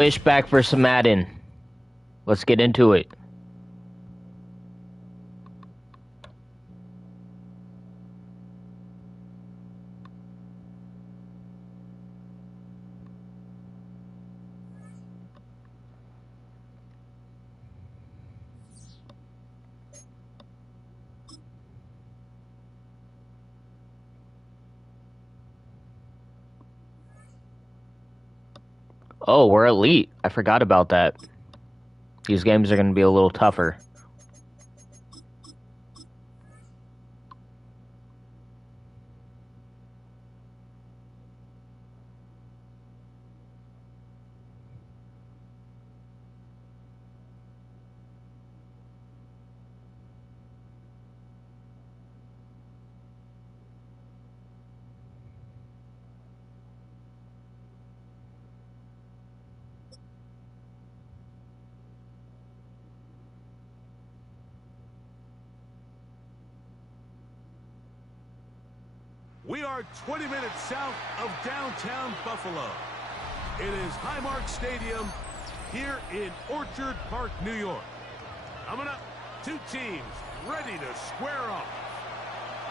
Fish back for some Madden. Let's get into it. Oh, we're elite. I forgot about that. These games are going to be a little tougher. We are 20 minutes south of downtown Buffalo. It is Highmark Stadium here in Orchard Park, New York. Coming up, two teams ready to square off.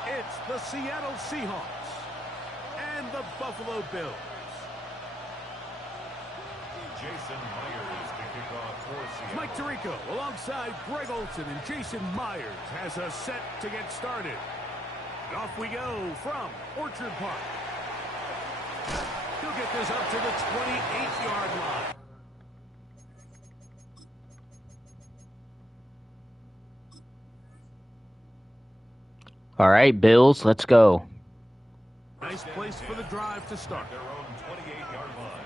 It's the Seattle Seahawks and the Buffalo Bills. Jason Myers to kick off for Seattle. Mike Tirico alongside Greg Olsen, and Jason Myers has us set to get started. And off we go from Orchard Park. He'll get this up to the 28-yard line. All right, Bills, let's go. Nice place for the drive to start. Their own 28-yard line.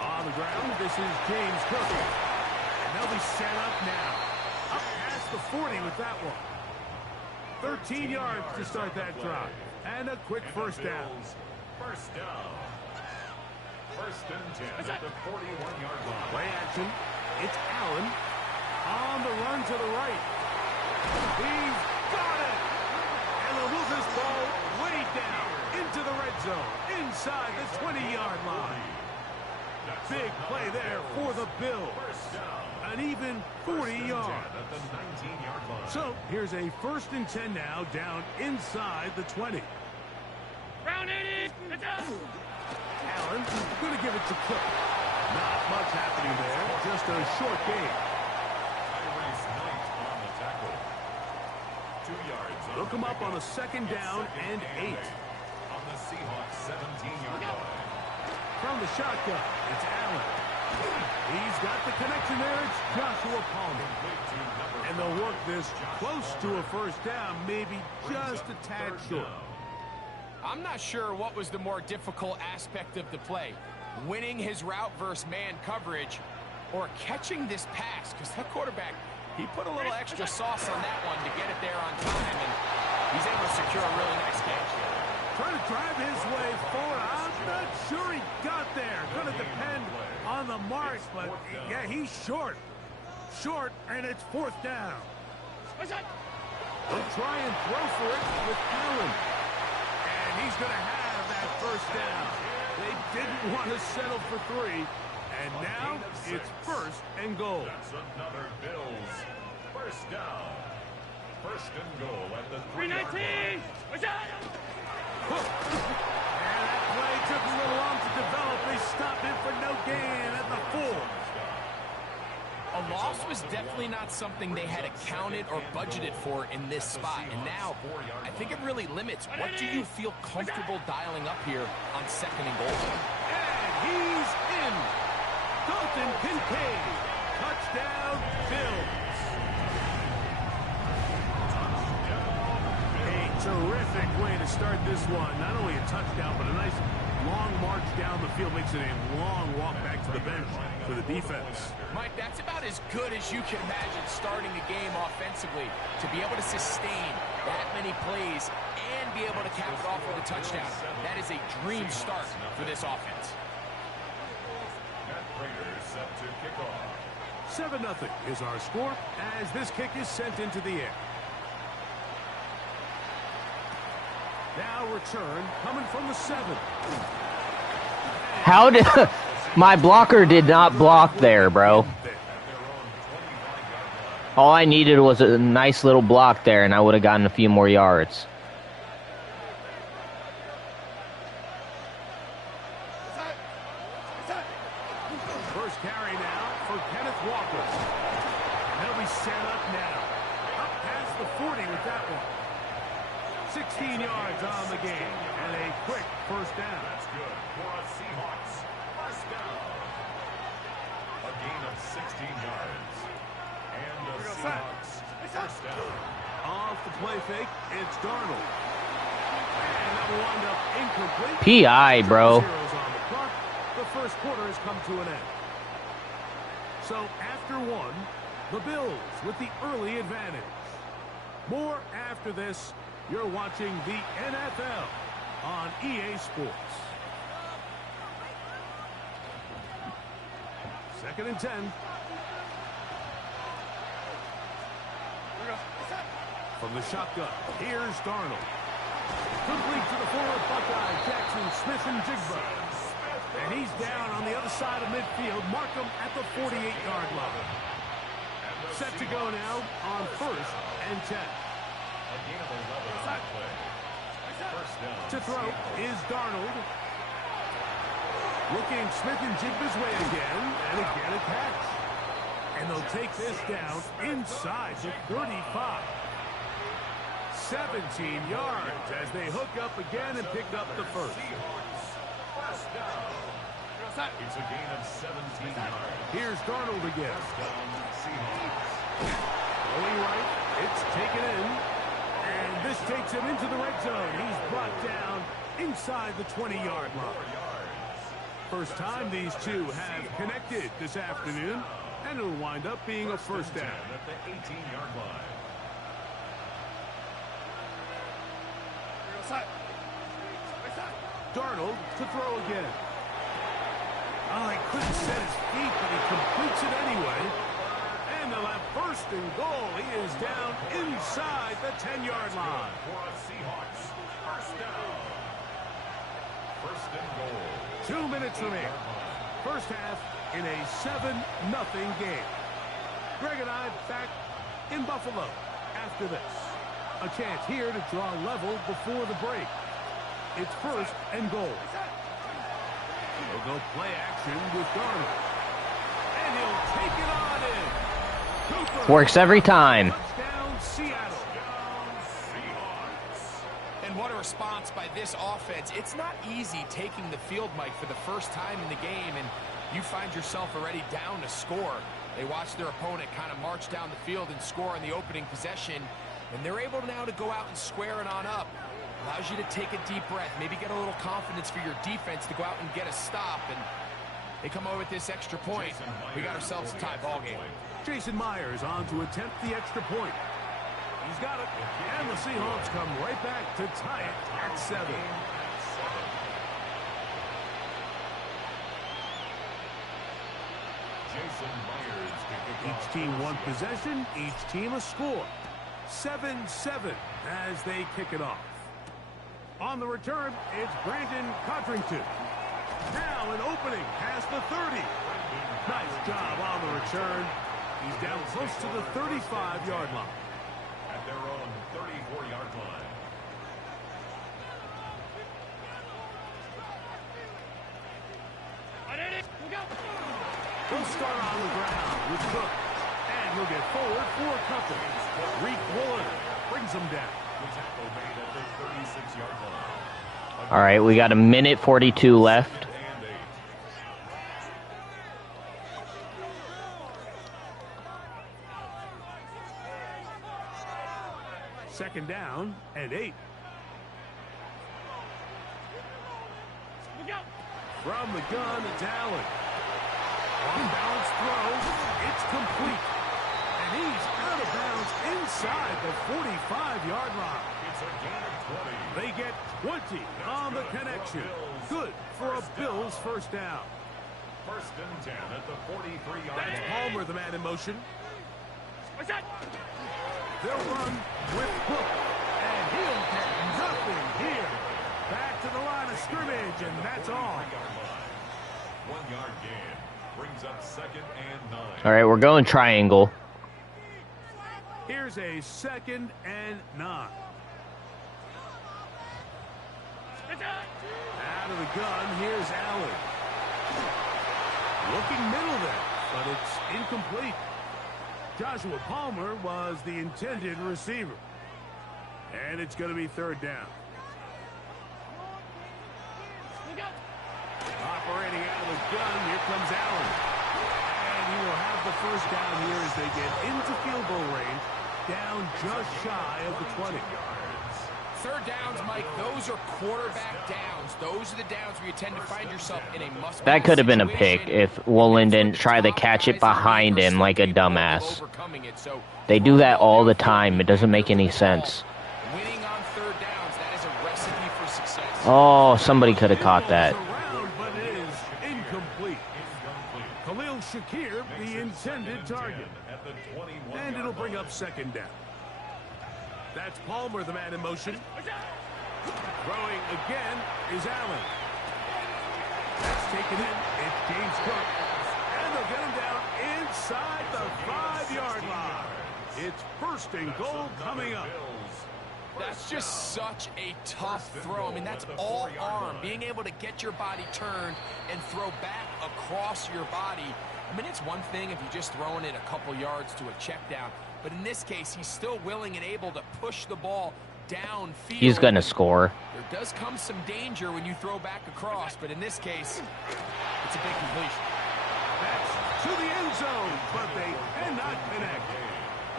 On the ground, this is James Cook. And they'll be set up now. Up past the 40 with that one. 13 yards to start that drive. And a quick first down. First down. First and 10 at the 41-yard line. Play action. It's Allen. On the run to the right. He's got it. And they'll move this ball way down into the red zone. Inside the 20-yard line. Big play there for the Bills. An even 40 yards. So here's a first and 10 now down inside the 20. Allen going to give it to Cook. Not much happening there. Just a short gain. Tyrese Knight on the tackle. 2 yards. They'll come up on a second down and 8. On the Seahawks 17-yard line. From the shotgun, it's Allen. He's got the connection there. It's Joshua Palmer. And they'll work this close to a first down, maybe just a tad short. I'm not sure what was the more difficult aspect of the play. Winning his route versus man coverage or catching this pass. Because that quarterback, he put a little extra sauce on that one to get it there on time. And he's able to secure a really nice catch. Trying to drive his way forward. I'm not sure he got there. Going to depend on the mark, but yeah, he's short. Short, and it's fourth down. They'll try and throw for it with Allen. And he's going to have that first down. They didn't want to settle for 3. And now it's first and goal. That's another Bills. First down. First and goal at the 3-yard line. And that play took a little long to develop. They stopped it for no gain at the 4. A loss was definitely not something they had accounted or budgeted for in this spot. And now, I think it really limits what do you feel comfortable dialing up here on second and goal. And he's in. Dalton Kincaid. Touchdown, Bills. A terrific way to start this one. Not only a touchdown, but a nice long march down the field. Makes it a long walk back to the bench for the defense. Mike, that's about as good as you can imagine starting a game offensively. To be able to sustain that many plays and be able to cap it off with a touchdown. That is a dream start for this offense. Matt Prater set to kick off. 7-0 is our score as this kick is sent into the air. Now return coming from the 7. How did... My blocker did not block there, bro. All I needed was a nice little block there, and I would have gotten a few more yards. First carry now for Kenneth Walker. They'll be set up now. Up past the 40 with that one. 16 yards on the game, and a quick first down. That's good for a Seahawks first down. A gain of 16 yards. And a Seahawks first down. Off the play fake, it's Darnold. And that will wind up incomplete. PI, bro. Zeros on the clock. The first quarter has come to an end. So after one, the Bills with the early advantage. More after this. You're watching the NFL on EA Sports. 2nd and 10. From the shotgun, here's Darnold. Complete to the forward Buckeye, Jackson Smith-Njigba. And he's down on the other side of midfield. Mark him at the 48-yard line. Set to go now on 1st and 10. A gain of 11 on that play. First down. To throw is Darnold. Looking Smith-Njigba's way again, and again a catch. And they'll take this down inside the 35. 17 yards as they hook up again and pick up the first. First down. It's a gain of 17 yards. Here's Darnold again. First down, Seahawks. Going right, it's taken in. And this takes him into the red zone. He's brought down inside the 20-yard line. First time these two have connected this afternoon, and it'll wind up being a first down. At the 18-yard line. Darnold to throw again. Oh, he couldn't set his feet, but he completes it anyway. And they'll have first and goal. He is down inside the 10-yard line. For a Seahawks first down. First and goal. 2 minutes remaining. First half in a 7-0 game. Greg and I back in Buffalo after this. A chance here to draw level before the break. It's first and goal. They'll go play action with Darnold. And he'll take it on in. Cooper. Works every time. Touchdown, Seattle. And what a response by this offense. It's not easy taking the field, Mike, for the first time in the game, and you find yourself already down to score. They watch their opponent kind of march down the field and score in the opening possession, and they're able now to go out and square it on up. Allows you to take a deep breath, maybe get a little confidence for your defense to go out and get a stop, and they come away with this extra point. We got ourselves a tie ball game. Jason Myers on to attempt the extra point. He's got it, and the Seahawks come right back to tie it at 7. Jason Myers to kick Each off. team one possession, each team a score. 7-7 as they kick it off. On the return, it's Brandon Codrington. Now an opening past the 30. Nice job on the return. He's down close to the 35-yard line. At their own 34-yard line. He'll start on the ground with Cook. And he'll get forward for a couple. Reek Woolen brings him down. The tackle made at the 36-yard line. All right, we got a minute 42 left. And 8. Second down and 8. From the gun, it's Allen. On-balance throw. It's complete. And he's out of bounds inside the 45-yard line. It's a gain of 20. They get 20 on the connection. Good for a Bills first down. First and 10 at the 43-yard That's line. Palmer, the man in motion. They'll run with Hook, and he'll get nothing here. Back to the line of scrimmage, and that's all. 1 yard gain brings up second and 9. All right, we're going triangle. Here's a 2nd and 9. Out of the gun, here's Allen. Looking middle there, but it's incomplete. Joshua Palmer was the intended receiver. And it's going to be 3rd down. Operating out of the gun, here comes Allen. And he will have the 1st down here as they get into field goal range, down just shy of the 20. 3rd downs, Mike, those are quarterback downs. Those are the downs where you tend to find yourself in a must-pass That could have been a pick situation. if Woolen didn't try to catch it behind him like a dumbass. They do that all the time. It doesn't make any sense. Winning on 3rd downs, that is a recipe for success. Oh, somebody could have caught that. Around, but it is incomplete. Khalil Shakir, the intended target. At the 21 And it'll bring up 2nd down. That's Palmer, the man in motion. Throwing again is Allen. That's taken in. It's James Cook. And they'll get him down inside the 5-yard line. It's 1st and goal coming up. That's just such a tough throw. I mean, that's all arm. Being able to get your body turned and throw back across your body. I mean, it's one thing if you're just throwing it a couple yards to a check down. But in this case, he's still willing and able to push the ball downfield. He's going to score. There does come some danger when you throw back across, but in this case, it's a big completion. That's to the end zone, but they cannot connect.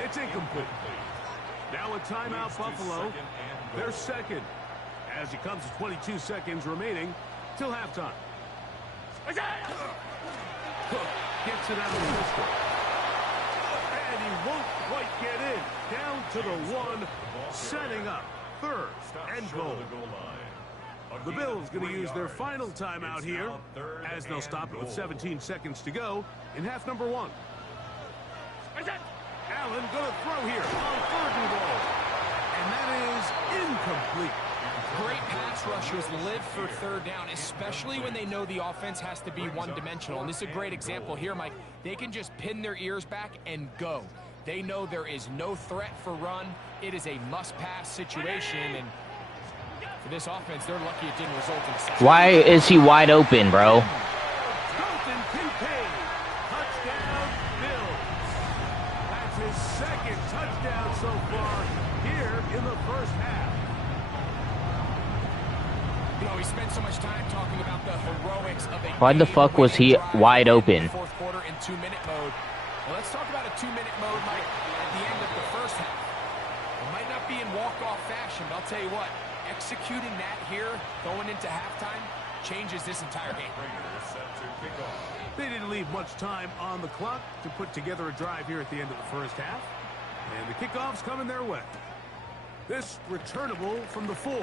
It's incomplete. Now a timeout, Buffalo. They're 2nd. As it comes to 22 seconds remaining till halftime. Cook gets it out of the pistol. And he won't quite get in. Down to the 1, setting up 3rd and goal. The Bills going to use their final timeout here as they'll stop it with 17 seconds to go in half number 1. Allen going to throw here on 3rd and goal. And that is incomplete. Great pass rushers live for 3rd down, especially when they know the offense has to be one-dimensional. And this is a great example here, Mike. They can just pin their ears back and go. They know there is no threat for run. It is a must-pass situation, and for this offense, they're lucky it didn't result in a sack. Why is he wide open, bro? Dalton Kincaid. Touchdown, Bills. That's his 2nd touchdown so far here in the 1st half. You know, we spent so much time talking about the heroics of a Why the fuck was he wide open? 4th quarter in 2-minute mode. Well, let's talk about a 2-minute mode, Mike, at the end of the 1st half. It might not be in walk-off fashion, but I'll tell you what, executing that here, going into halftime, changes this entire game. They didn't leave much time on the clock to put together a drive here at the end of the 1st half. And the kickoff's coming their way. This returnable from the 4.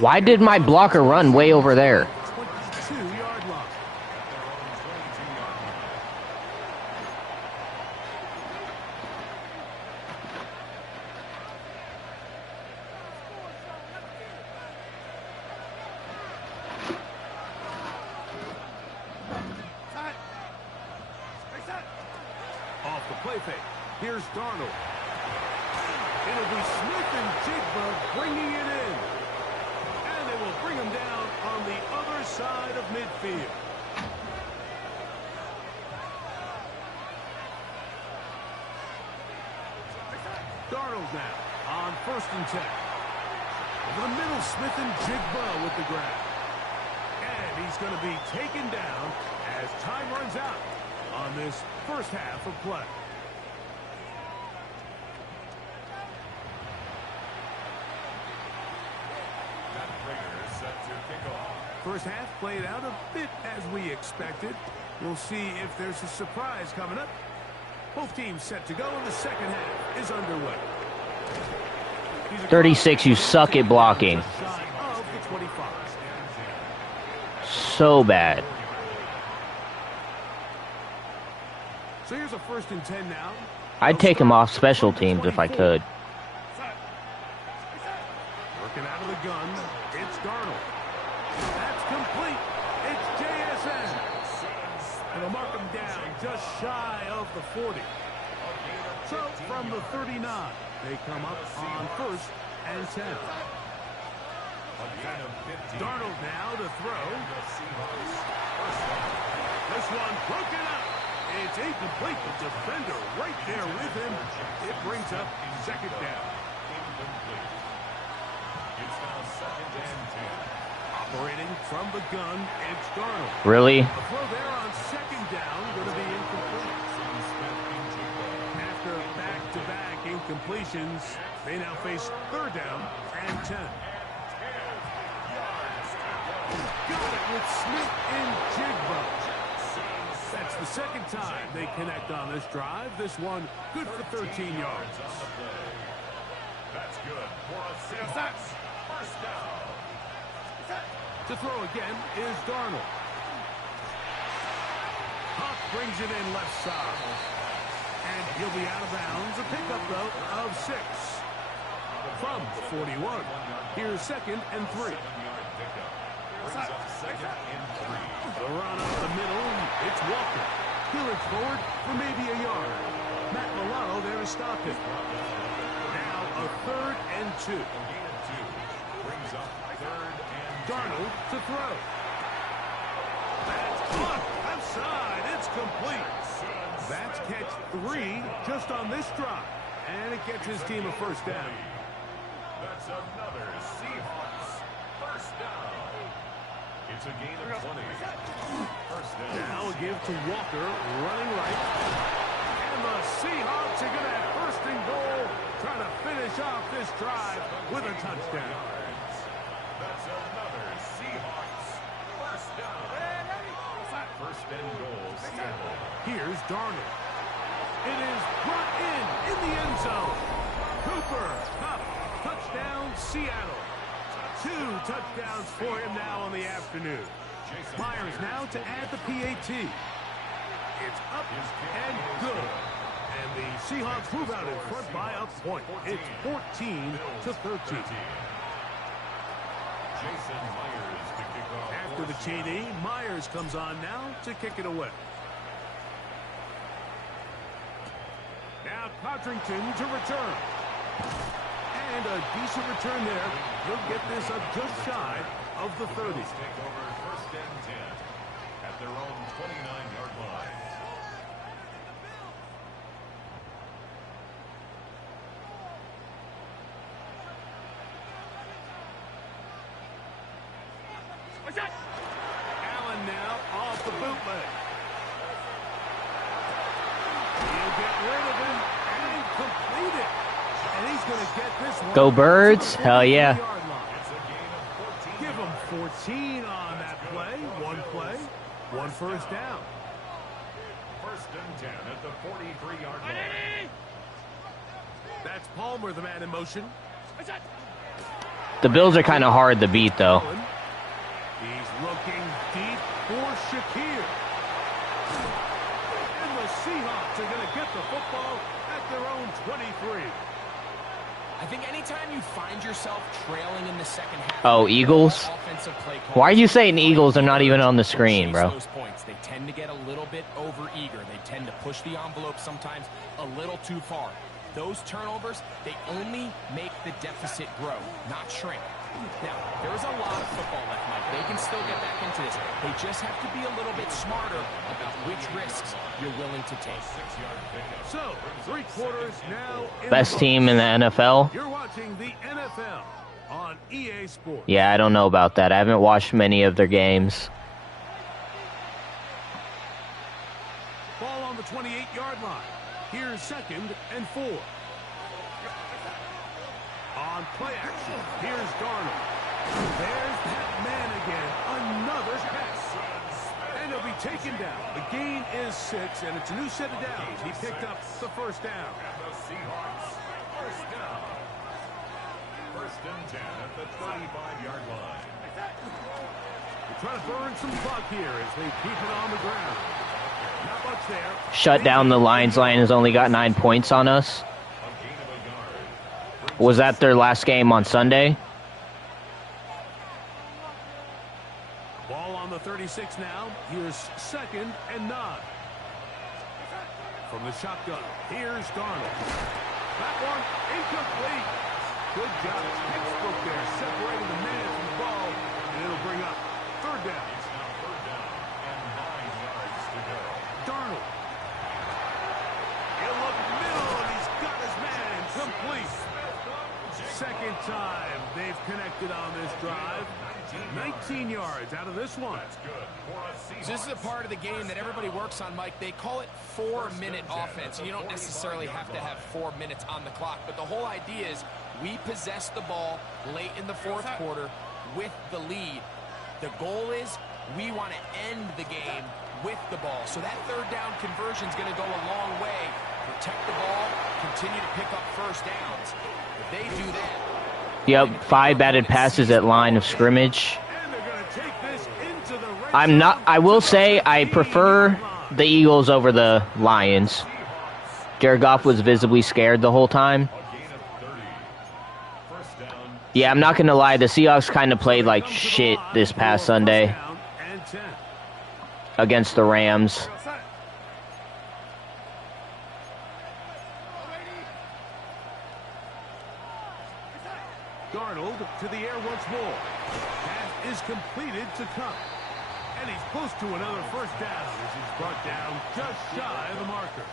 Why did my blocker run way over there? 22-yard line. Off the play fake. Here's Darnold. It'll be Smith and Jigba bringing it in. And they will bring him down on the other side of midfield. Darnold now on 1st and 10. Over the middle, Smith and Jigba with the grab. And he's going to be taken down as time runs out on this 1st half of play. First half played out a bit as we expected. We'll see if there's a surprise coming up. Both teams set to go, and the 2nd half is underway. 36, you suck at blocking. Shy of the 25. So bad. So here's a 1st and 10 now. I'd take him off special teams if I could. Working out of the gun, it's Darnold. That's complete. It's JSN. And they'll mark him down just shy of the 40. So from the 39, they come up on 1st and 10. Darnold now to throw. This one broken up. It's incomplete. The defender right there with him. It brings up 2nd down. It's now 2nd and 10. Operating from the gun, it's Darnold. Really? The throw there on 2nd down going to be incomplete. After back-to-back incompletions, they now face 3rd down and 10. Got it with Smith and Jigba. That's the 2nd time they connect on this drive. This one good for 13 yards. That's good for a Seahawks 1st down. To throw again is Darnold. Huck brings it in left side. And he'll be out of bounds. A pickup, though, of 6. From the 41. Here's 2nd and 3. Brings up 2nd and 3. The run up the middle. It's Walker. He'll look forward for maybe a yard. Matt Milano there to stop it. Now a 3rd and 2. Brings up 3rd and Darnold to throw. That's caught outside. It's complete. That's catch 3 just on this drive. And it gets his team a 1st down. That's another Seahawks 1st down. It's a gain of 20. 1st down. Now a give to Walker, running right. And the Seahawks are going to have 1st and goal, trying to finish off this drive with a touchdown. That's another Seahawks 1st down. 1st and goal, Seattle. Here's Darnold. It is brought in the end zone. Cooper Kupp, touchdown Seattle. 2 touchdowns for him now on the afternoon. Myers now to add the PAT. It's up and good. And the Seahawks move out in front by a point. It's 14-13. Jason Myers to kick off. After the TD, Myers comes on now to kick it away. Now Codrington to return. And a decent return there. He'll get this up just shy of the 30. Take over 1st and 10 at their own 29-yard line. Allen now off the bootleg. He'll get rid of him and complete it. And he's going to get this one. Go Birds. Hell yeah. It's a gain of 14. Give him 14 on that play. One play, 1 1st down. 1st and 10 at the 43-yard line. That's Palmer, the man in motion. The Bills are kind of hard to beat, though. He's looking deep for Shakir. And the Seahawks are going to get the football at their own 23. I think anytime you find yourself trailing in the 2nd half. Oh, Eagles? Why are you saying Eagles are not even on the screen, bro? Those points, they tend to get a little bit over-eager. They tend to push the envelope sometimes a little too far. Those turnovers, they only make the deficit grow, not shrink. Now, there's a lot of football left, Mike. They can still get back into this. They just have to be a little bit smarter about which risks you're willing to take. So, 3 quarters now. Best team in the NFL? You're watching the NFL on EA Sports. Yeah, I don't know about that. I haven't watched many of their games. Ball on the 28-yard line. Here's 2nd and 4. On play action, here's Darnold. There's that man again. Another pass. And he'll be taken down. The gain is 6, and it's a new set of downs. He picked up the 1st down. And the Seahawks 1st down. 1st and 10 at the 35-yard line. They're trying to burn some clock here as they keep it on the ground. Not much there. Shut down the Lions. Lions only got 9 points on us. Was that their last game on Sunday? Ball on the 36 now. Here's 2nd and 9. From the shotgun, here's Darnold. That one incomplete. Good job. Textbook there, separating the man from the ball, and it'll bring up 3rd down. It's now 3rd down and 9 yards to go. Darnold. He'll look middle, and he's got his man complete. 2nd time they've connected on this drive. 19 yards out of this one. So this is a part of the game that everybody works on, Mike. They call it 4-minute offense, and you don't necessarily have to have 4 minutes on the clock. But the whole idea is we possess the ball late in the 4th quarter with the lead. The goal is we want to end the game with the ball. So that 3rd down conversion is going to go a long way. Protect the ball, continue to pick up first downs. If they do that. Yep, 5 batted passes at line of scrimmage. I will say I prefer the Eagles over the Lions. Jared Goff was visibly scared the whole time. Yeah, I'm not going to lie. The Seahawks kind of played like shit this past Sunday against the Rams. Darnold to the air once more. Pass is completed to Kupp. And he's close to another 1st down as he's brought down just shy of the marker.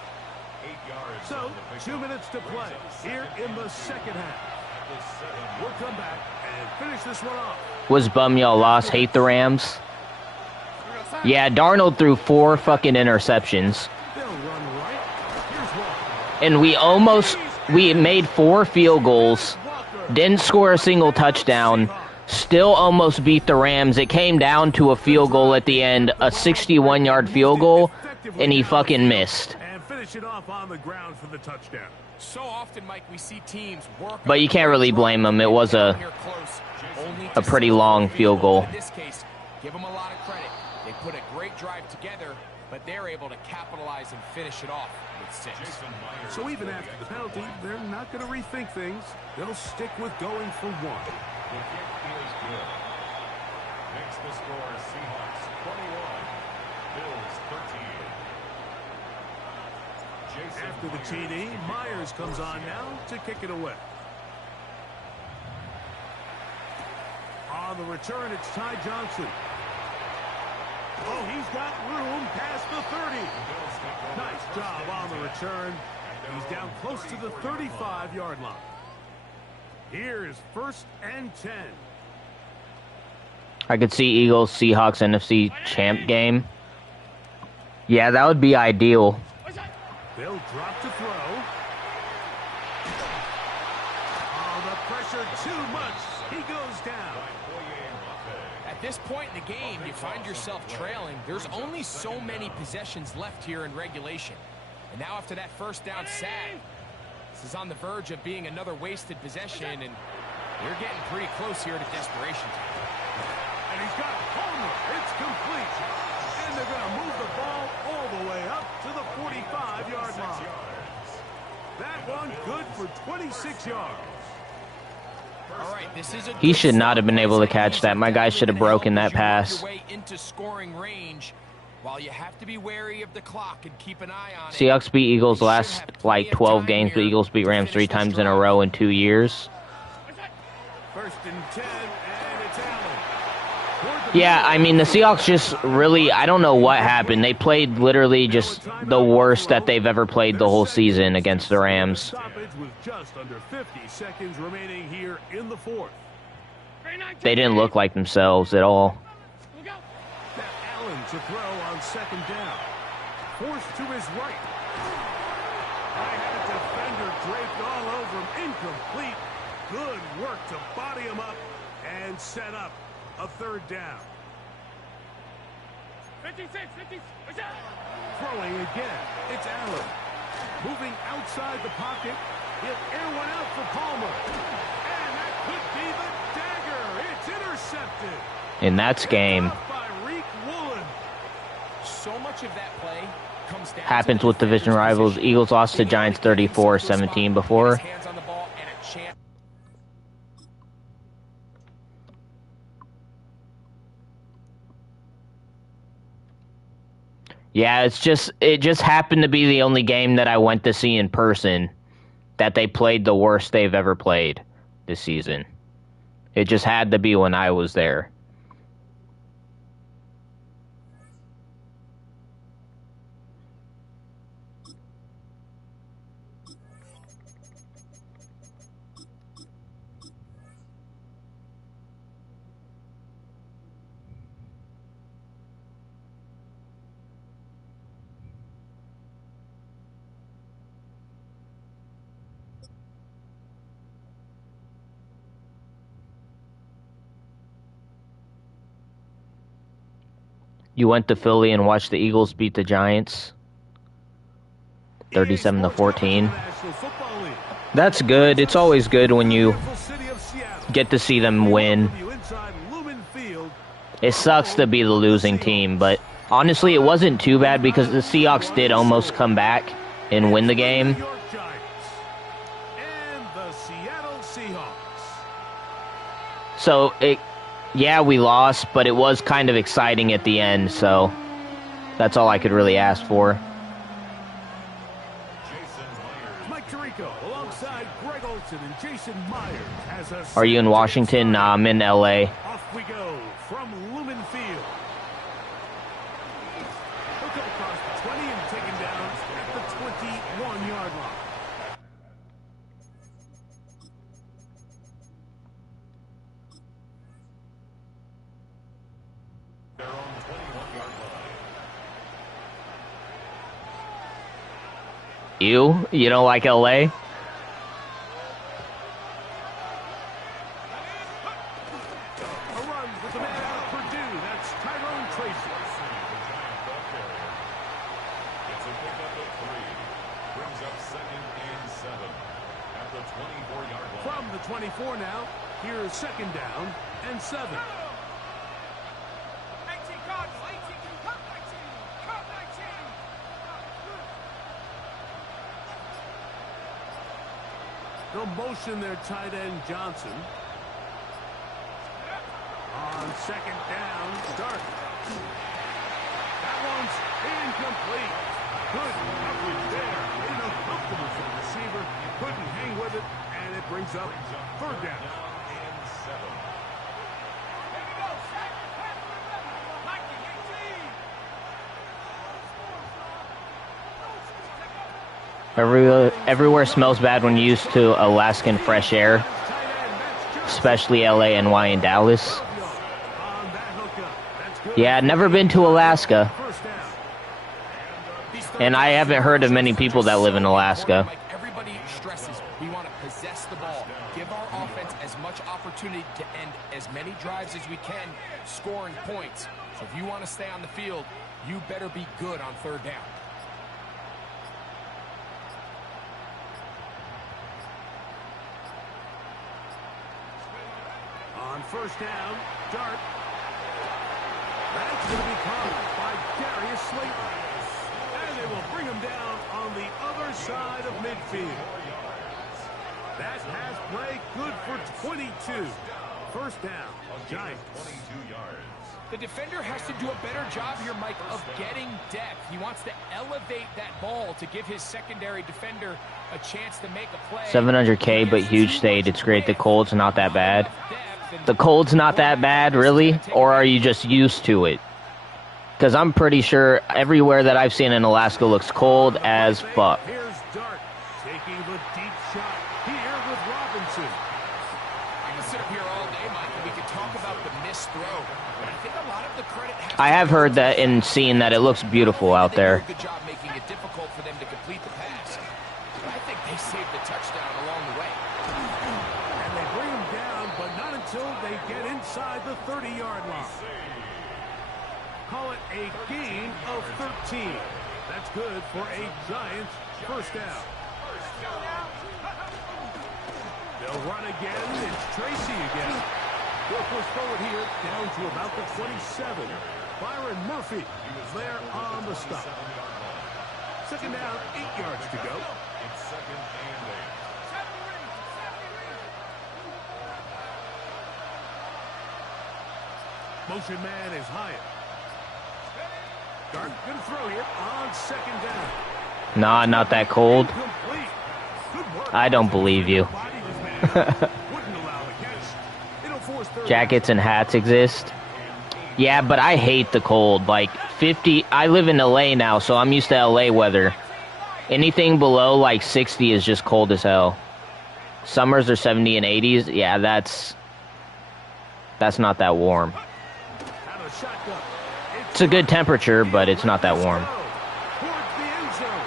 8 yards. So, 2 minutes to play here in the 2nd half. We'll come back and finish this one off. Was bum y'all lost. Hate the Rams. Yeah, Darnold threw 4 fucking interceptions. They'll run right. Here's And we made 4 field goals. Didn't score a single touchdown. Still almost beat the Rams. It came down to a field goal at the end, a 61-yard field goal, and he fucking missed. And finish it off on the ground for the touchdown. So often, Mike, we see teams work. But you can't really blame him. It was a pretty long field goal. In this case, give them a lot of credit. They put a great drive together, but they're able to capitalize and finish it off with 6. So even after the penalty, they're not going to rethink things. They'll stick with going for 1. The kick is good. Makes the score Seahawks 21, Bills 13. After the TD, Myers comes on now to kick it away. On the return, it's Ty Johnson. Oh, he's got room past the 30. Nice job on the return. He's down close to the 35-yard line. Here's 1st and 10. I could see Eagles, Seahawks, NFC champ game. Yeah, that would be ideal. They'll drop to throw. Oh, the pressure too much. He goes down. At this point in the game, you find yourself trailing. There's only so many possessions left here in regulation. And now after that 1st down sack, this is on the verge of being another wasted possession, and you're getting pretty close here to desperation time. And he's got Palmer. It's complete. And they're going to move the ball all the way up to the 45-yard line. That one good for 26 yards. All right, this is a He should not have been able to catch that. My guy should have broken that pass. Into scoring range, while you have to be wary of the clock and keep an eye on it. Seahawks beat Eagles last, like, 12 games. The Eagles beat Rams 3 times in a row in 2 years. 1st and 10, and it's Allen. Yeah, I mean, the Seahawks just really, I don't know what happened. They played literally just the worst that they've ever played the whole season against the Rams. Stoppage with just under 50 seconds remaining here in the 4th. They didn't look like themselves at all. That Allen to throw on 2nd down. Forced to his right. I had a defender draped all over him. Incomplete. Good work to body him up and set up a 3rd down. 56. Throwing again. It's Allen. Moving outside the pocket. He'll air one out for Palmer. And that could be the dagger. It's intercepted. And that's game. By Reek Woolen. So much of that play Happens with division rivals. Eagles lost to Giants 34-17 before. Yeah, it just happened to be the only game that I went to see in person that they played the worst they've ever played this season. It just had to be when I was there. You went to Philly and watched the Eagles beat the Giants 37-14. That's good. It's always good when you get to see them win. It sucks to be the losing team, but honestly, it wasn't too bad because the Seahawks did almost come back and win the game. So yeah, we lost, but it was kind of exciting at the end, so that's all I could really ask for. Mike Tirico alongside Greg Olsen and Jason Myers has a... Are you in Washington? Nah, I'm in LA. Off we go from Lumen Field. He'll come across the 20 and taken down at the 21-yard line. You don't like LA? A run with the man out of Purdue. That's Tyrone Tracy. It's a pickup of 3. Brings up 2nd and 7 at the 24-yard line. From the 24 now, here's 2nd down and 7. No motion there, tight end Johnson. On 2nd down, start. That one's incomplete. Good coverage there. Made it uncomfortable for the receiver. Couldn't hang with it, and it brings up 3rd down. And 7. Everywhere smells bad when used to Alaskan fresh air, especially LA, NY, and Dallas. Yeah, I've never been to Alaska, and I haven't heard of many people that live in Alaska. Everybody stresses we want to possess the ball, give our offense as much opportunity to end as many drives as we can, scoring points. So if you want to stay on the field, you better be good on 3rd down. On 1st down, Dart. That's going to be caught by Darius Slayton. And they will bring him down on the other side of midfield. That has play good for 22. 1st down, Giants. 22 yards. The defender has to do a better job here, Mike, of getting depth. He wants to elevate that ball to give his secondary defender a chance to make a play. 700K, but huge state. It's great. The cold's not that bad. The cold's not that bad, really? Or are you just used to it? Because I'm pretty sure everywhere that I've seen in Alaska looks cold as fuck. Here's Dart taking the deep shot here with Robinson. I can sit up here all day, Mike, and we can talk about the missed throw. But I think a lot of the credit has I have heard that and seen that it looks beautiful out there. Good job making it difficult for them to complete the pass. But I think they saved the touchdown along the way. And they bring him down, but not until they get inside the 30-yard line. Call it a gain of 13. That's good for a Giants 1st down. They'll run again. It's Tracy again. They'll push forward here down to about the 27. Byron Murphy is there on the stop. Second down, 8 yards to go. It's second and 8. Motion man is Hyatt. Dart going to throw here on second down. Nah, not that cold. Complete. Good work. I don't believe you. Body this man wouldn't allow the catch. It'll force third Jackets and hats exist. Yeah, but I hate the cold. Like 50, I live in LA now, so I'm used to LA weather. Anything below like 60 is just cold as hell. Summers are 70 and 80s. Yeah, that's not that warm. out of shotgun. It's a good temperature, but it's not that warm. Towards the end zone.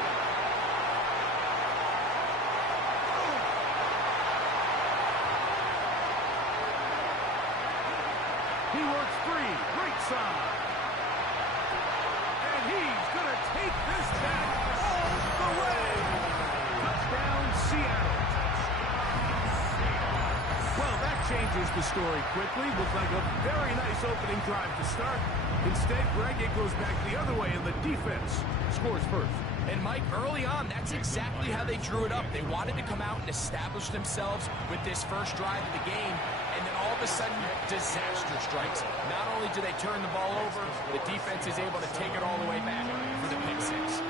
He works free, right side. And he's going to take this back all the way. Touchdown, Seattle. Well, that changes the story quickly. Looks like a very nice opening drive to start. Instead, Greg, it goes back the other way, and the defense scores first. And Mike, early on, that's exactly how they drew it up. They wanted to come out and establish themselves with this first drive of the game, and then all of a sudden, disaster strikes. Not only do they turn the ball over, the defense is able to take it all the way back for the pick six.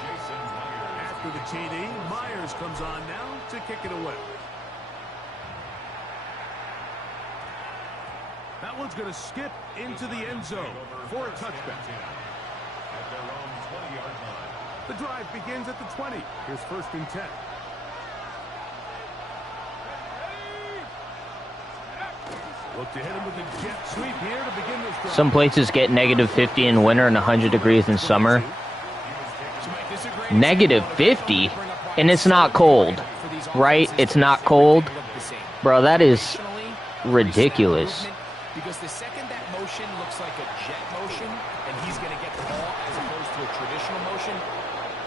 Jason Myers. After the TD, Myers comes on now to kick it away. That one's going to skip into the end zone for a touchdown. At their own 20-yard line. The drive begins at the 20. Here's first and 10. Look to hit him with a jet sweep here to begin this drive. Some places get negative 50 in winter and 100 degrees in summer. Negative 50? And it's not cold, right? It's not cold. Bro, that is ridiculous. Because the second that motion looks like a jet motion, and he's going to get the ball as opposed to a traditional motion,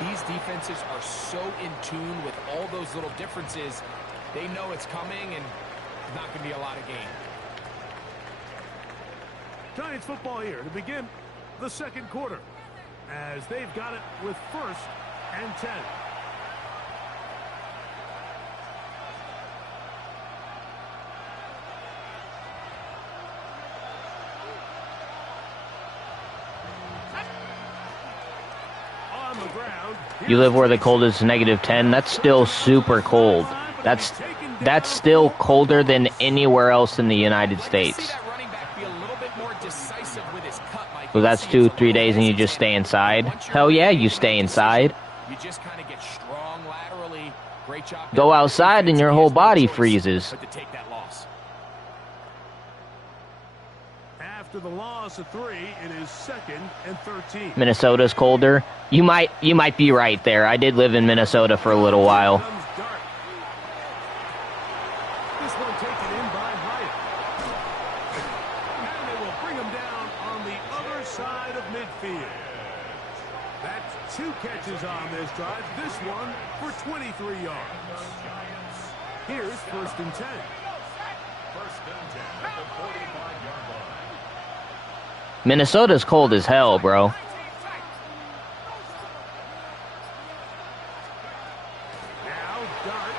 these defenses are so in tune with all those little differences. They know it's coming, and there's not going to be a lot of gain. Giants football here to begin the second quarter, as they've got it with first and 10. On the ground. You live where the cold is negative 10. That's still super cold. That's still colder than anywhere else in the United States. So that's 2-3 days and you just stay inside. Hell yeah, you stay inside. You just kind of get strong laterally. Great job. Go outside and your whole body freezes. But to take that loss. After the loss of 3, it is second and 13. Minnesota's colder. You might be right there. I did live in Minnesota for a little while. Comes Dart. This one taken in by Hyatt. And they will bring him down on the other side of midfield. That's 2 catches on this drive. This one for 23 yards. Here's first and 10. First and 10 at the 45-yard line. Minnesota's cold as hell, bro. Now Dart.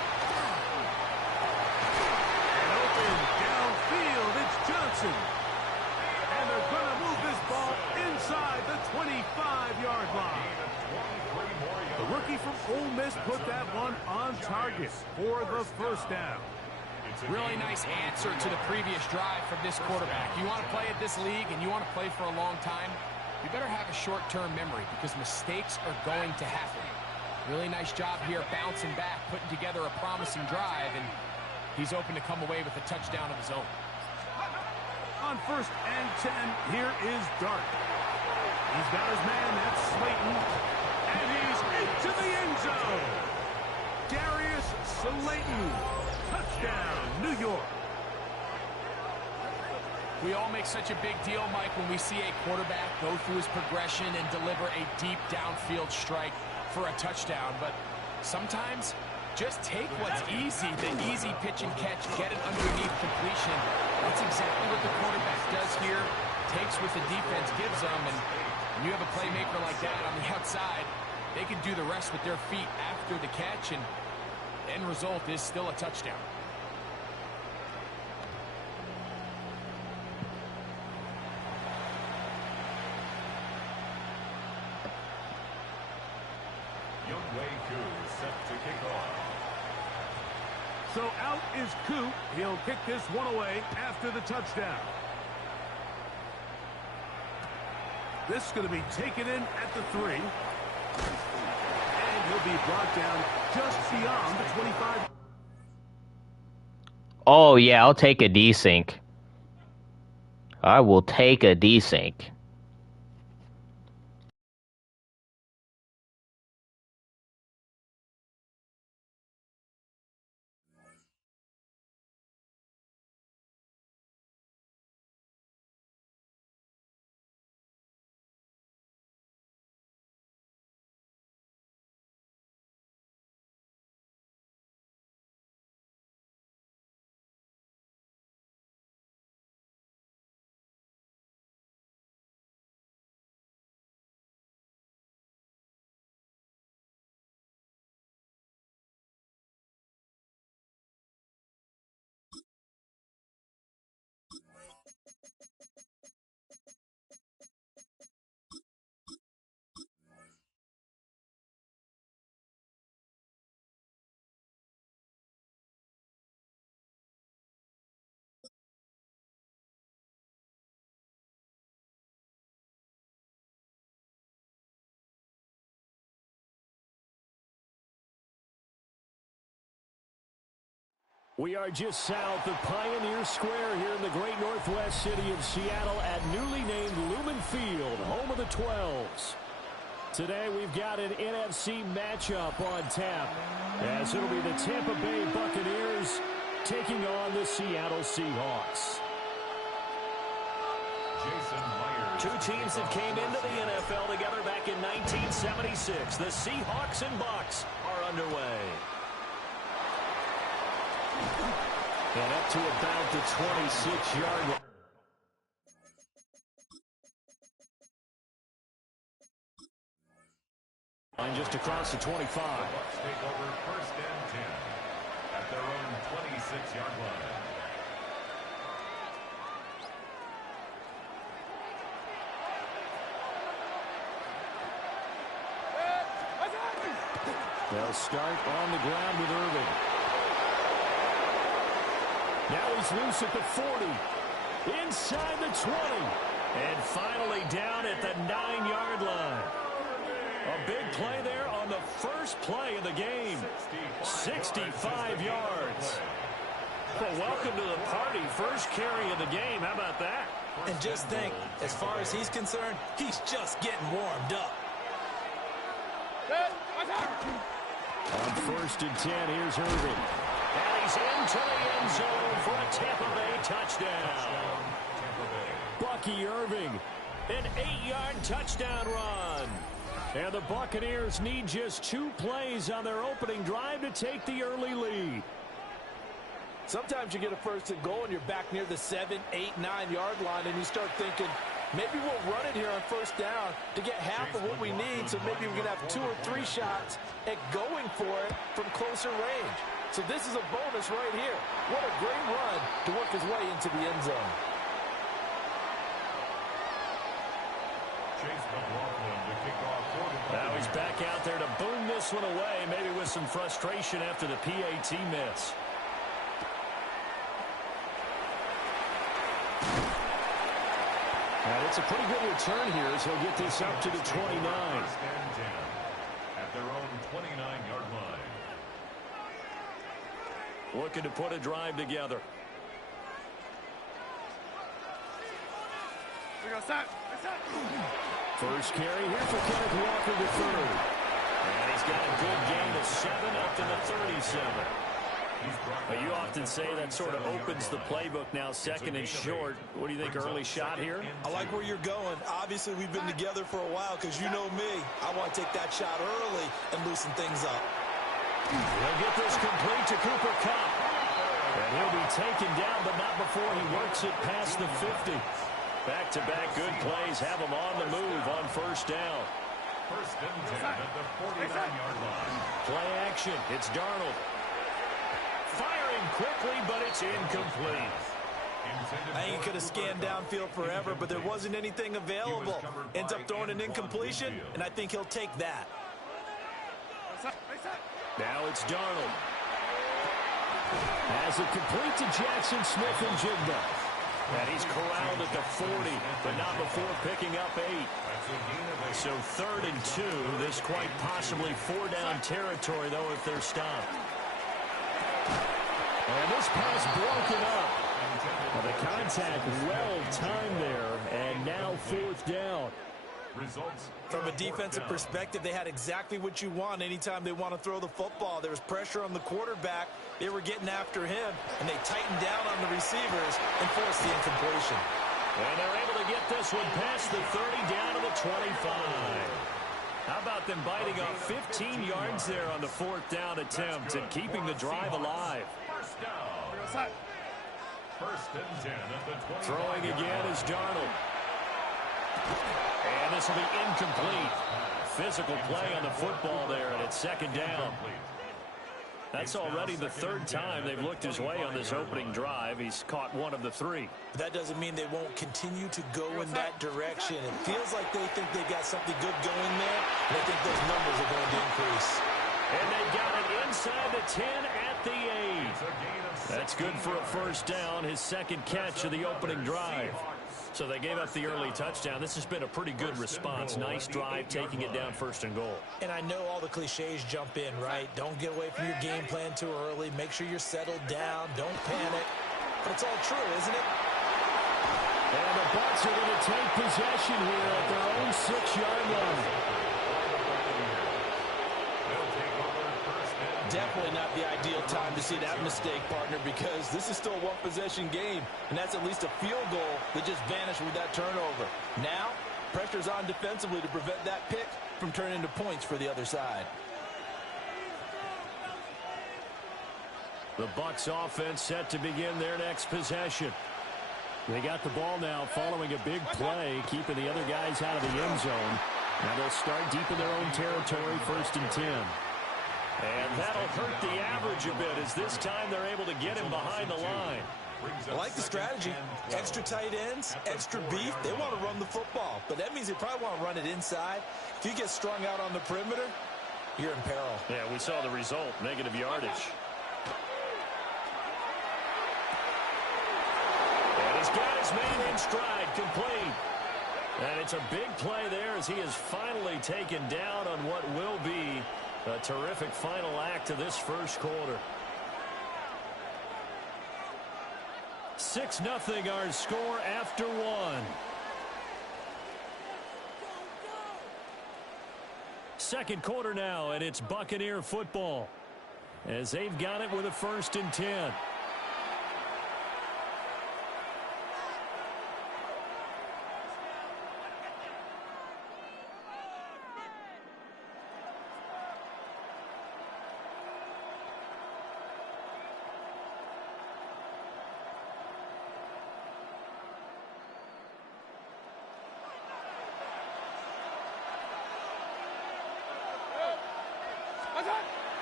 And open downfield, it's Johnson. And they're going to move this ball inside the 25-yard line. The rookie from Ole Miss put that one on target for the first down. Really nice answer to the previous drive from this quarterback. You want to play at this league and you want to play for a long time, you better have a short-term memory because mistakes are going to happen. Really nice job here bouncing back, putting together a promising drive, and he's open to come away with a touchdown of his own. On first and 10, here is Dart. He's got his man, that's Slayton. And he's into the end zone. Darius Slayton. Touchdown, New York. We all make such a big deal, Mike, when we see a quarterback go through his progression and deliver a deep downfield strike for a touchdown. But sometimes, just take what's easy, the easy pitch and catch, get it underneath completion. That's exactly what the quarterback does here. takes what the defense gives them, and when you have a playmaker like that on the outside, they can do the rest with their feet after the catch, and end result is still a touchdown. Younghoe Koo set to kick off. So out is Koo. He'll kick this one away after the touchdown. This is going to be taken in at the 3. And he'll be brought down just beyond the 25. Oh, yeah, I'll take a desync. I will take a desync. We are just south of Pioneer Square here in the great northwest city of Seattle at newly named Lumen Field, home of the 12s. Today we've got an NFC matchup on tap, as it'll be the Tampa Bay Buccaneers taking on the Seattle Seahawks. Two teams that came into the NFL together back in 1976. The Seahawks and Bucs are underway. And up to about the 26-yard line. And just across the 25. The Bucs take over 1st and 10 at their own 26-yard line. They'll start on the ground with Irving. Now he's loose at the 40. Inside the 20. And finally down at the 9-yard line. A big play there on the first play of the game. 65 yards. Well, welcome to the party. First carry of the game. How about that? And just think, as far as he's concerned, he's just getting warmed up. On 1st and 10, here's Irving. And he's into the end zone for a Tampa Bay touchdown. Bucky Irving, an 8-yard touchdown run. And the Buccaneers need just 2 plays on their opening drive to take the early lead. Sometimes you get a 1st and goal and you're back near the 7, 8, 9-yard line and you start thinking, maybe we'll run it here on 1st down to get half of what we need, so maybe we can have 2 or 3 shots at going for it from closer range. So this is a bonus right here. What a great run to work his way into the end zone. Chase McLaughlin to kick off for the Now he's back out there to boom this one away, maybe with some frustration after the PAT miss. And it's a pretty good return here as he'll get this up to the 29. 1st and 10 at their own 29-yard line. Looking to put a drive together. First carry here for Kenneth Walker the third. And he's got a good gain of 7 up to the 37. You often say that sort of opens the playbook now, 2nd and short. What do you think, early shot here? I like where you're going. Obviously, we've been together for a while because you know me. I want to take that shot early and loosen things up. He'll get this complete to Cooper Kupp. And he'll be taken down, but not before he works it past the 50. Back-to-back good plays have them on the move on first down. First and 10 at the 49-yard line. Play action. It's Darnold. Firing quickly, but it's incomplete. I think he could have scanned downfield forever, but there wasn't anything available. Ends up throwing an incompletion, and I think he'll take that. Now it's Darnold. As it complete to Jackson Smith-Njigba. And he's corralled at the 40, but not before picking up 8. So 3rd and 2. This quite possibly 4-down territory, though, if they're stopped. And this pass broken up. Well, the contact well-timed there, and now 4th down. From a defensive perspective, they had exactly what you want anytime they want to throw the football. There was pressure on the quarterback. They were getting after him, and they tightened down on the receivers and forced the incompletion. And they're able to get this one past the 30 down to the 25. How about them biting off 15 yards there on the 4th down attempt and keeping the drive alive? First and 10 at the 25. Throwing again is Darnold. And this will be incomplete. Physical play on the football there, and it's 2nd down. That's already the 3rd time they've looked his way on this opening drive. He's caught 1 of the 3. That doesn't mean they won't continue to go in that direction. It feels like they think they got something good going there, and I think those numbers are going to increase. And they got it inside the 10 at the 8. That's good for a 1st down, his 2nd catch of the opening drive. So they gave up the early touchdown. This has been a pretty good response. Nice drive, taking it down 1st and goal. And I know all the cliches jump in, right? Don't get away from your game plan too early. Make sure you're settled down. Don't panic. But it's all true, isn't it? And the Bucs are going to take possession here at their own 6-yard line. Definitely not the ideal time to see that mistake, partner, because this is still a one-possession game, and that's at least a field goal that just vanished with that turnover. Now, pressure's on defensively to prevent that pick from turning into points for the other side. The Bucs offense set to begin their next possession. They got the ball now following a big play, keeping the other guys out of the end zone. Now they'll start deep in their own territory, 1st and 10. And that'll hurt the average a bit as this time they're able to get him behind the line. I like the strategy. Extra tight ends, extra beef. They want to run the football, but that means they probably want to run it inside. If you get strung out on the perimeter, you're in peril. Yeah, we saw the result, negative yardage. And he's got his man in stride, complete. And it's a big play there as he is finally taken down on what will be a terrific final act of this 1st quarter. 6-0 our score after 1. 2nd quarter now, and it's Buccaneer football as they've got it with a 1st and 10.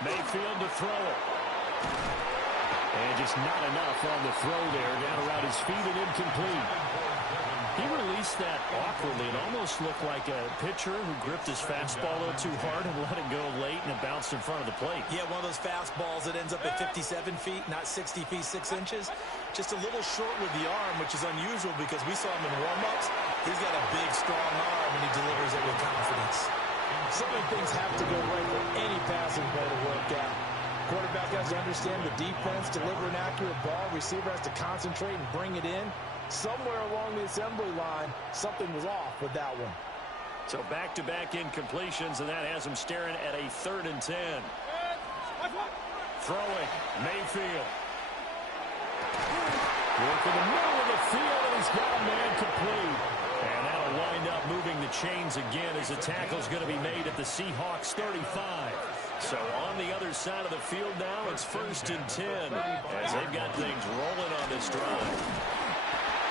Mayfield to throw it. And just not enough on the throw there. Down around his feet and incomplete. He released that awkwardly. It almost looked like a pitcher who gripped his fastball a little too hard and let it go late, and it bounced in front of the plate. Yeah, one of those fastballs that ends up at 57 feet, not 60 feet, 6 inches. Just a little short with the arm, which is unusual because we saw him in warm-ups. He's got a big, strong arm, and he delivers it with confidence. So many things have to go right for any passing play to work out. Quarterback has to understand the defense, deliver an accurate ball. Receiver has to concentrate and bring it in. Somewhere along the assembly line, something was off with that one. So back-to-back incompletions, and that has him staring at a 3rd and 10. Throwing, Mayfield. Work in the middle of the field, and he's got a man complete. And that'll wind up moving the chains again as the tackle's going to be made at the Seahawks 35. So on the other side of the field now, it's 1st and 10 as they've got things rolling on this drive.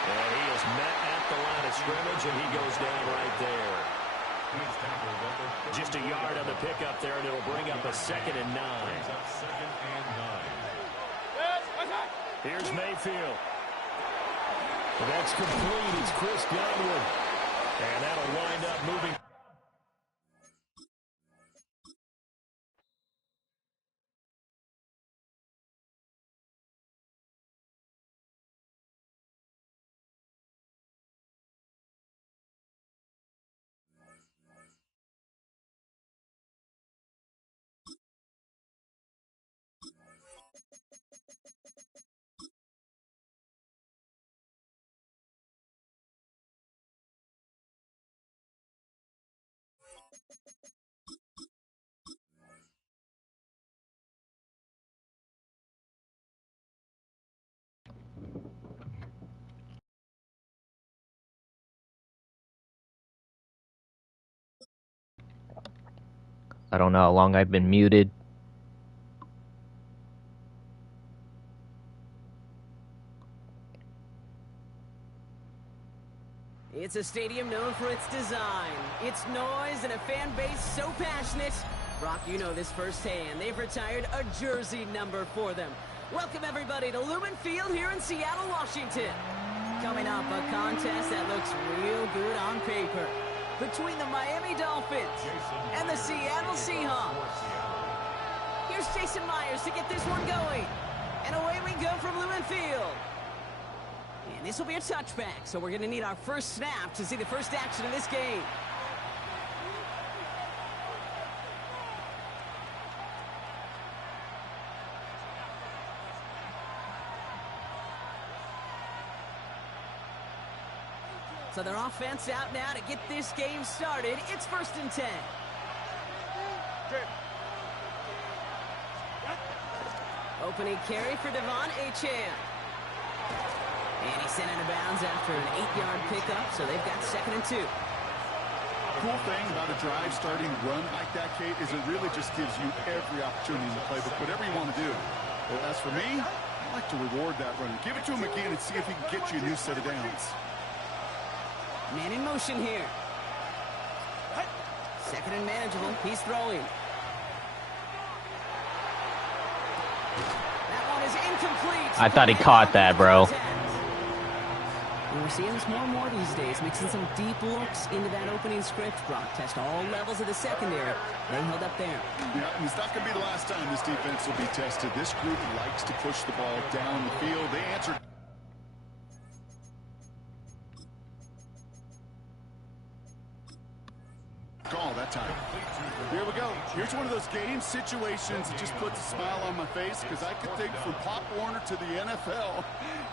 And he is met at the line of scrimmage, and he goes down right there. Just a yard on the pickup there, and it'll bring up a 2nd and 9. Here's Mayfield. That's complete. It's Chris Godwin. And that'll wind up moving. I don't know how long I've been muted. It's a stadium known for its design, its noise, and a fan base so passionate. Brock, you know this firsthand. They've retired a jersey number for them. Welcome, everybody, to Lumen Field here in Seattle, Washington. Coming up, a contest that looks real good on paper between the Miami Dolphins and the Seattle Seahawks. Here's Jason Myers to get this one going. And away we go from Lumen Field. And this will be a touchback, so we're going to need our first snap to see the first action of this game. So their offense out now to get this game started. It's 1st and 10. Opening carry for Devon Achane. And he's sent out of bounds after an 8-yard pickup, so they've got 2nd and 2. Cool thing about a drive starting run like that, Kate, is it really just gives you every opportunity in the playbook, whatever you want to do. But as for me, I like to reward that runner. Give it to him again and see if he can get you a new set of downs. Man in motion here. 2nd and manageable. He's throwing. That one is incomplete. I thought he caught that, bro. And we're seeing this more and more these days, mixing some deep looks into that opening script. Brock test all levels of the secondary. They held up there. Yeah, and it's not going to be the last time this defense will be tested. This group likes to push the ball down the field. They answered. Call that time. Here we go. Here's one of those game situations that just puts a smile on my face because I could think from Pop Warner to the NFL.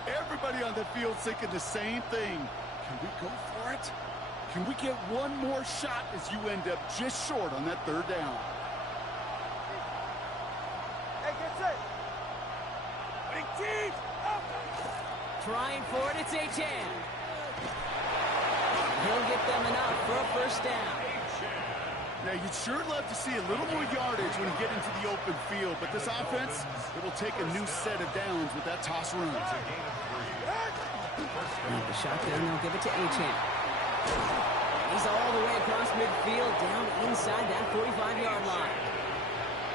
Everybody on the field thinking the same thing. Can we go for it? Can we get one more shot as you end up just short on that 3rd down? Hey, get set. Big team. Trying for it, it's Achane. He'll get them enough for a 1st down. Now, you'd sure love to see a little more yardage when you get into the open field, but this offense, it will take a new set of downs with that toss run. The shotgun, they'll give it to Achane. He's all the way across midfield, down inside that 45-yard line.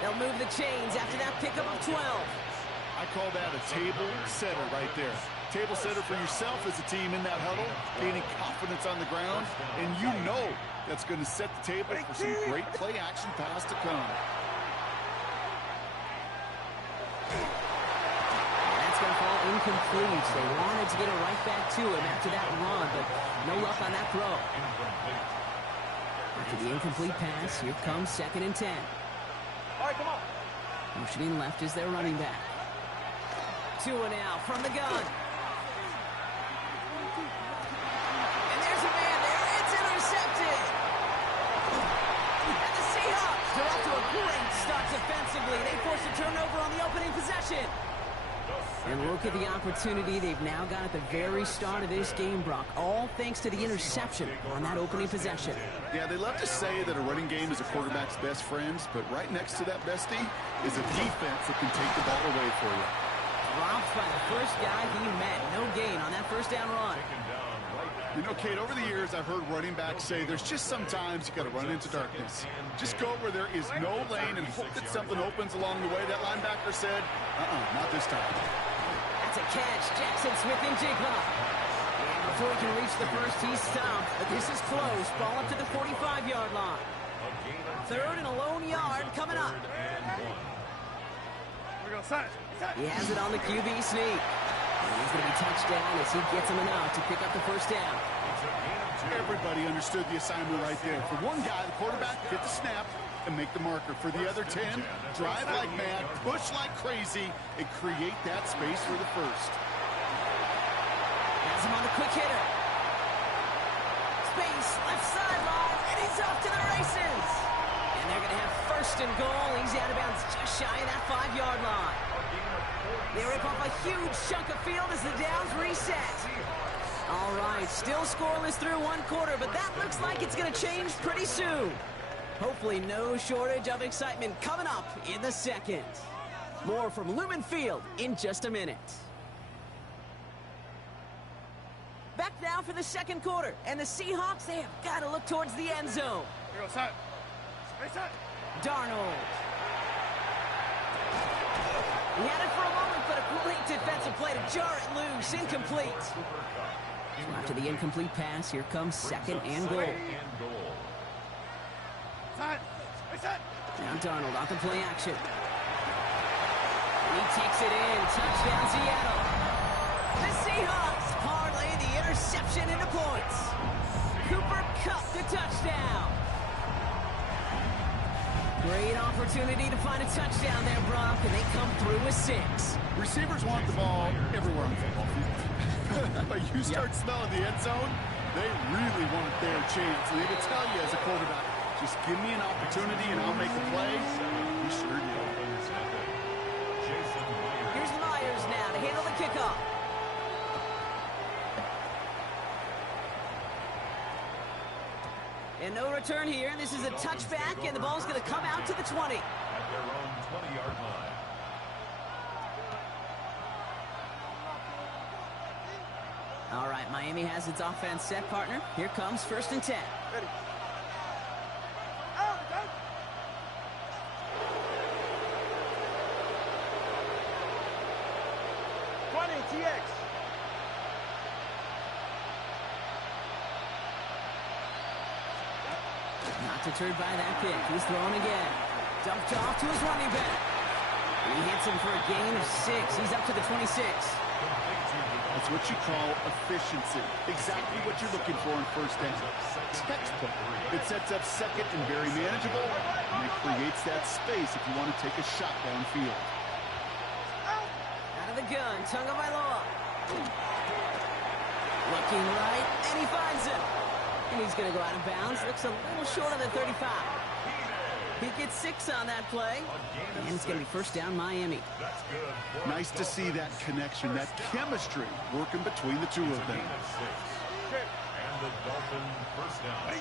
They'll move the chains after that pickup of 12. I call that a table setter right there. Table setter for yourself as a team in that huddle, gaining confidence on the ground, and you know that's going to set the table for some great play-action pass to come. That's going to fall incomplete. They wanted to get it right back to him after that run, but no luck on that throw. After the incomplete pass, here comes 2nd and 10. All right, come on. Motioning left is their running back. Tua now from the gun. And there's a man there. It's intercepted. And the Seahawks, they're off to a great start defensively. They forced a turnover on the opening possession. And look at the opportunity they've now got at the very start of this game, Brock. All thanks to the interception on that opening possession. Yeah, they love to say that a running game is a quarterback's best friends, but right next to that bestie is a defense that can take the ball away for you. Dropped by the first guy he met. No gain on that 1st down run. Taken down right You know, Kate, over the years, I've heard running backs say there's just sometimes you got to run into darkness. Just go where there is no lane and hope that something opens along the way. That linebacker said, not this time. That's a catch. Jackson Smith-Njigba. And before he can reach the first, he's stopped. But this is close. Ball up to the 45-yard line. Third and a lone yard coming up. He has it on the QB sneak. And he's going to be touched down as he gets him enough to pick up the first down. Everybody understood the assignment right there. For one guy, the quarterback, get the snap and make the marker. For the other 10, drive like mad, push like crazy, and create that space for the first. Has him on the quick hitter. Space, left sideline, and he's off to the races. And they're going to have first and goal. He's out of bounds just shy of that 5-yard line. They rip off a huge chunk of field as the downs reset. All right, still scoreless through one quarter, but that looks like it's going to change pretty soon. Hopefully no shortage of excitement coming up in the second. More from Lumen Field in just a minute. Back now for the second quarter, and the Seahawks, they have got to look towards the end zone. Darnold. He had it for a moment, but a great defensive play to jar it loose. Incomplete. So after the incomplete pass, here comes second and goal. Now Darnold off the play action. He takes it in. Touchdown, Seattle. The Seahawks parlay the interception into points. Cooper Kupp the touchdown. Great opportunity to find a touchdown there, Brock, and they come through with 6. Receivers want the ball everywhere on the football field. But you start smelling the end zone, they really want their chance. And they will tell you as a quarterback, just give me an opportunity and I'll make a play. You sure do. Here's Myers now to handle the kickoff. And no return here. This is a touchback, and the ball's going to come out to the 20. At their own 20-yard line. All right, Miami has its offense set, partner. Here comes first and 10. Ready. 20, TX. Not deterred by that pick. He's throwing again. Dumped off to his running back. He hits him for a gain of 6. He's up to the 26. That's what you call efficiency. Exactly what you're looking for in first down. Textbook. It sets up second and very manageable, and it creates that space if you want to take a shot downfield. Out of the gun, Tagovailoa. Looking right, and he finds him. And he's going to go out of bounds. Looks a little short of the 35. He gets 6 on that play. And it's going to be first down, Miami. Nice to see that connection, that chemistry working between the two of them. And the Dolphin first down.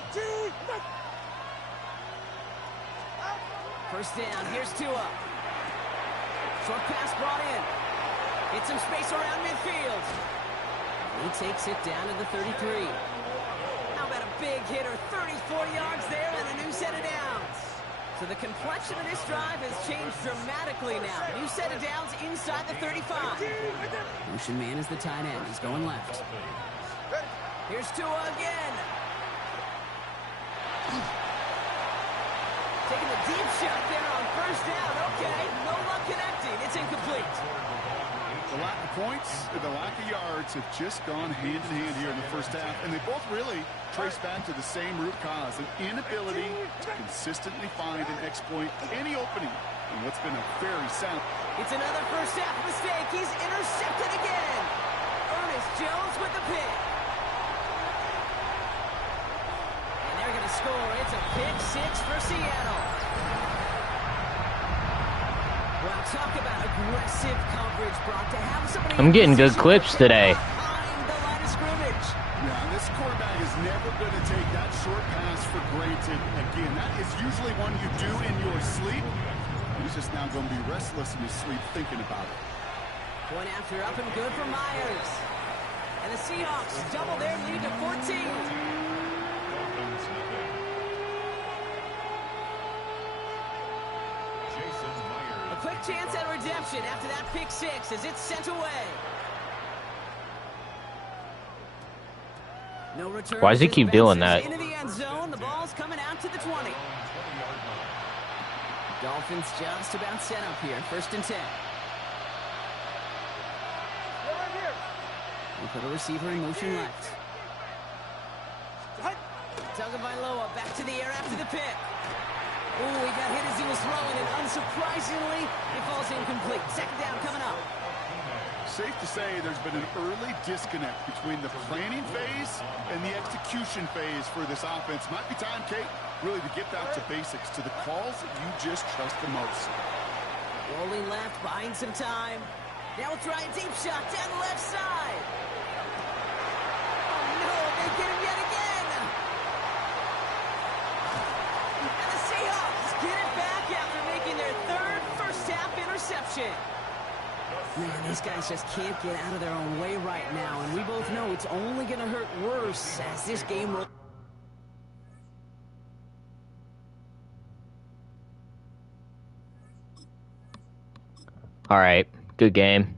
First down, here's Tua. Short pass brought in. Hits some space around midfield. He takes it down to the 33. How about a big hitter, 34 yards there and a new set of downs. So the complexion of this drive has changed dramatically now. New set of downs inside the 35. Motion man is the tight end. He's going left. Here's Tua again. Taking a deep shot there on first down. Okay, no luck connecting. It's incomplete. The lack of points and the lack of yards have just gone hand in hand here in the first half, and they both really trace back to the same root cause, an inability to consistently find and exploit any opening in what's been a very sound. It's another first half mistake. He's intercepted again. Ernest Jones with the pick. And they're going to score. It's a pick 6 for Seattle. Well, talk about aggressive coverage, Brock, to have somebody. I'm getting good clips today. Behind the line of scrimmage. Yeah, this quarterback is never going to take that short pass for granted. Again, that is usually one you do in your sleep. He's just now going to be restless in his sleep thinking about it. Point after up and good for Myers. And the Seahawks double their lead to 14. Dolphins nothing. Jason Myers. A quick chance at redemption after that pick six as it's sent away. No return. Why does he keep doing that? Into the end zone. The ball's coming out to the 20. Dolphins just about set up here. 1st and 10. We put a receiver in motion left. Tagovailoa back to the air after the pick. Ooh, he got hit as he was throwing, and unsurprisingly, it falls incomplete. 2nd down coming up. Safe to say there's been an early disconnect between the planning phase and the execution phase for this offense. Might be time, Kate, really to get down to basics, to the calls that you just trust the most. Rolling left, buying some time. Now we'll try a deep shot down the left side. Oh no, they get him yet again. And the Seahawks get it back after making their 3rd first-half interception. Man, these guys just can't get out of their own way right now, and we both know it's only going to hurt worse as this game rolls. All right, good game.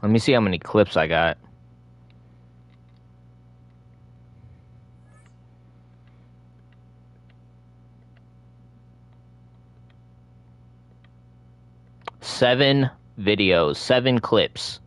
Let me see how many clips I got. Seven videos, 7 clips.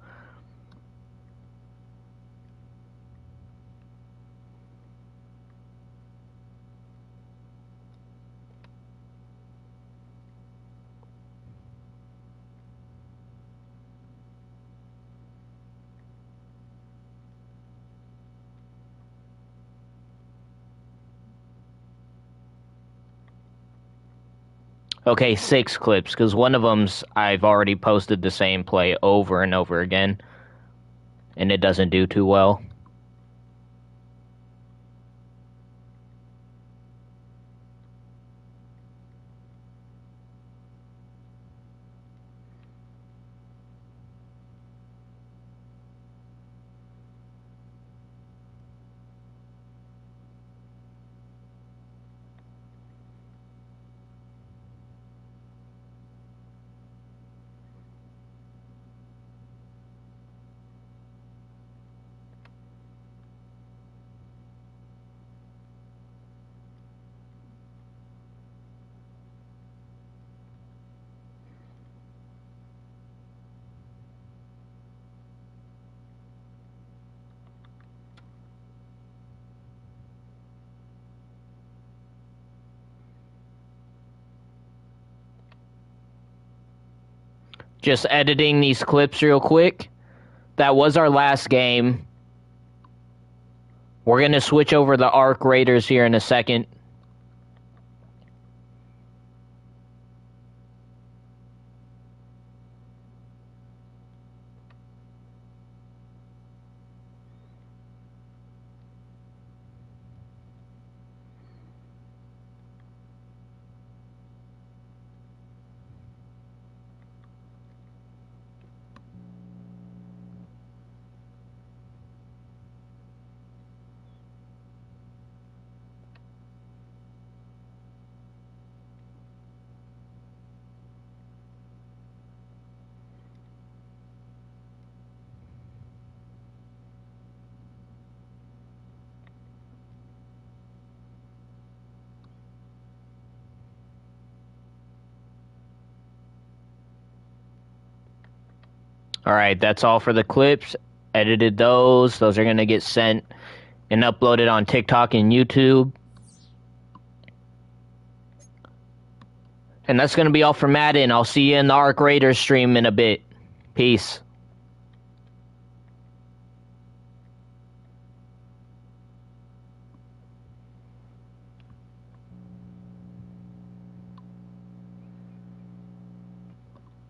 Okay, 6 clips, because one of them's I've already posted the same play over and over again, and it doesn't do too well. Just editing these clips real quick. That was our last game. We're going to switch over the Arc Raiders here in a second. Alright, that's all for the clips. Edited those. Those are going to get sent and uploaded on TikTok and YouTube. And that's going to be all for Madden. I'll see you in the Arc Raiders stream in a bit. Peace.